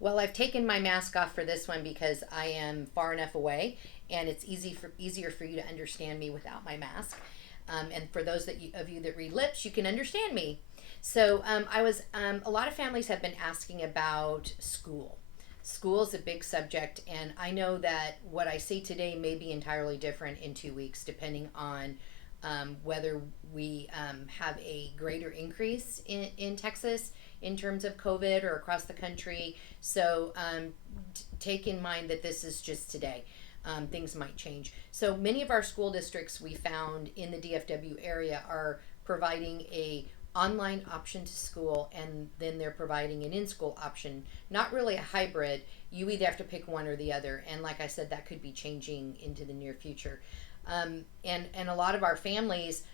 Well, I've taken my mask off for this one because I am far enough away, and it's easier for you to understand me without my mask. And for those of you that read lips, you can understand me. So I was. A lot of families have been asking about school. School is a big subject, and I know that what I say today may be entirely different in 2 weeks, depending on whether we have a greater increase in Texas in terms of COVID or across the country. So take in mind that this is just today. Things might change. So many of our school districts we found in the DFW area are providing a online option to school, and then they're providing an in-school option, not really a hybrid. You either have to pick one or the other, and like I said, that could be changing into the near future. And a lot of our families,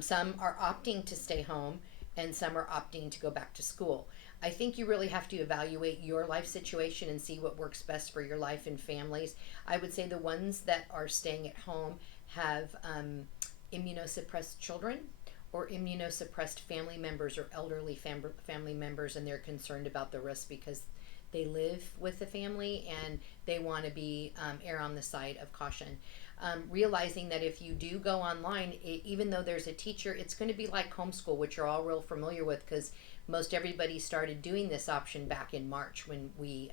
some are opting to stay home and some are opting to go back to school. I think you really have to evaluate your life situation and see what works best for your life and families. I would say the ones that are staying at home have immunosuppressed children or immunosuppressed family members or elderly family members, and they're concerned about the risk because they live with the family and they want to be err on the side of caution. Realizing that if you do go online, even though there's a teacher, it's going to be like homeschool, which you're all real familiar with because most everybody started doing this option back in March when we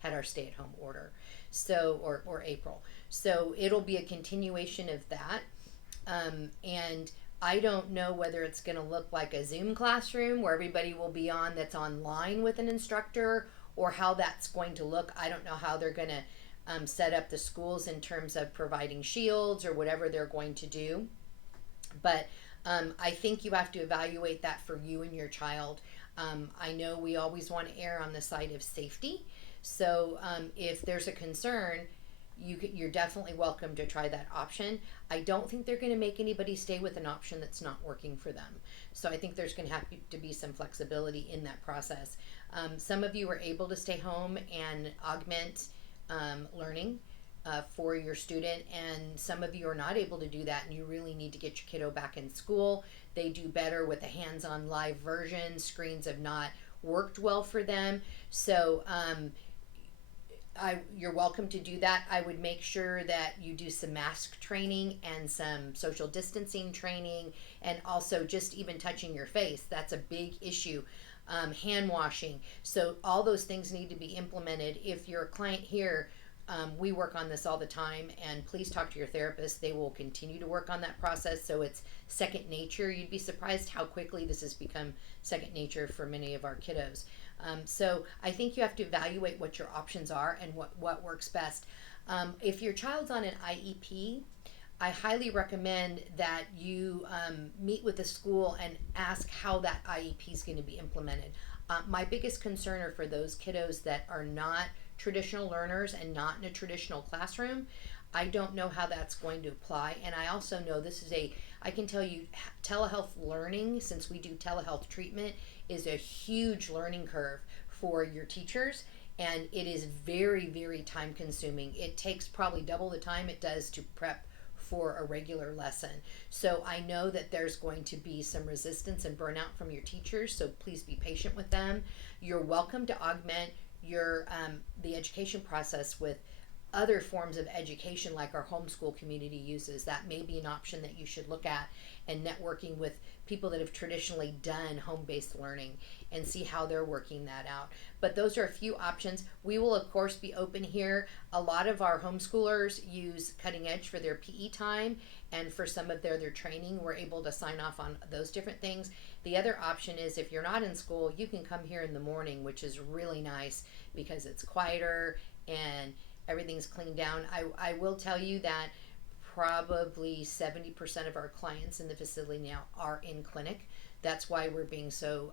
had our stay-at-home order, so or April. So it'll be a continuation of that, and I don't know whether it's going to look like a Zoom classroom where everybody will be on that's online with an instructor, or how that's going to look. I don't know how they're going to set up the schools in terms of providing shields or whatever they're going to do. But I think you have to evaluate that for you and your child. I know we always want to err on the side of safety. So if there's a concern, you're definitely welcome to try that option. I don't think they're going to make anybody stay with an option that's not working for them. So I think there's going to have to be some flexibility in that process. Some of you were able to stay home and augment learning for your student, and some of you are not able to do that, and you really need to get your kiddo back in school. They do better with a hands-on live version. Screens have not worked well for them. So you're welcome to do that. I would make sure that you do some mask training and some social distancing training, and also just even touching your face. That's a big issue. Hand washing. So all those things need to be implemented. If you're a client here, we work on this all the time, and please talk to your therapist. They will continue to work on that process, so it's second nature. You'd be surprised how quickly this has become second nature for many of our kiddos. So I think you have to evaluate what your options are and what works best. If your child's on an IEP, I highly recommend that you meet with the school and ask how that IEP is going to be implemented. My biggest concern are for those kiddos that are not traditional learners and not in a traditional classroom. I don't know how that's going to apply, and I also know I can tell you, telehealth learning, since we do telehealth treatment, is a huge learning curve for your teachers, and it is very, very time consuming. It takes probably double the time it does to prep for a regular lesson. So I know that there's going to be some resistance and burnout from your teachers, so please be patient with them. You're welcome to augment your the education process with other forms of education like our homeschool community uses. That may be an option that you should look at, and networking with people that have traditionally done home-based learning and see how they're working that out. But those are a few options. We will of course be open here. A lot of our homeschoolers use Cutting Edge for their PE time, and for some of their training we're able to sign off on those different things. The other option is if you're not in school, you can come here in the morning, which is really nice because it's quieter and everything's cleaned down. I will tell you that probably 70% of our clients in the facility now are in clinic. That's why we're being so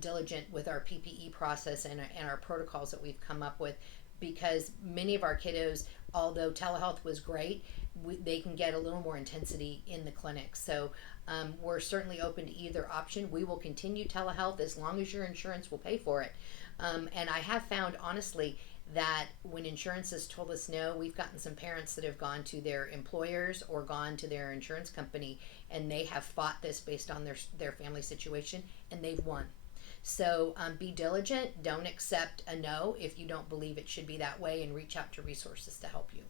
diligent with our PPE process and our protocols that we've come up with, because many of our kiddos, although telehealth was great, they can get a little more intensity in the clinic. So we're certainly open to either option. We will continue telehealth as long as your insurance will pay for it. And I have found, honestly, that when insurance has told us no, we've gotten some parents that have gone to their employers or gone to their insurance company, and they have fought this based on their family situation, and they've won. So be diligent. Don't accept a no if you don't believe it should be that way, and reach out to resources to help you.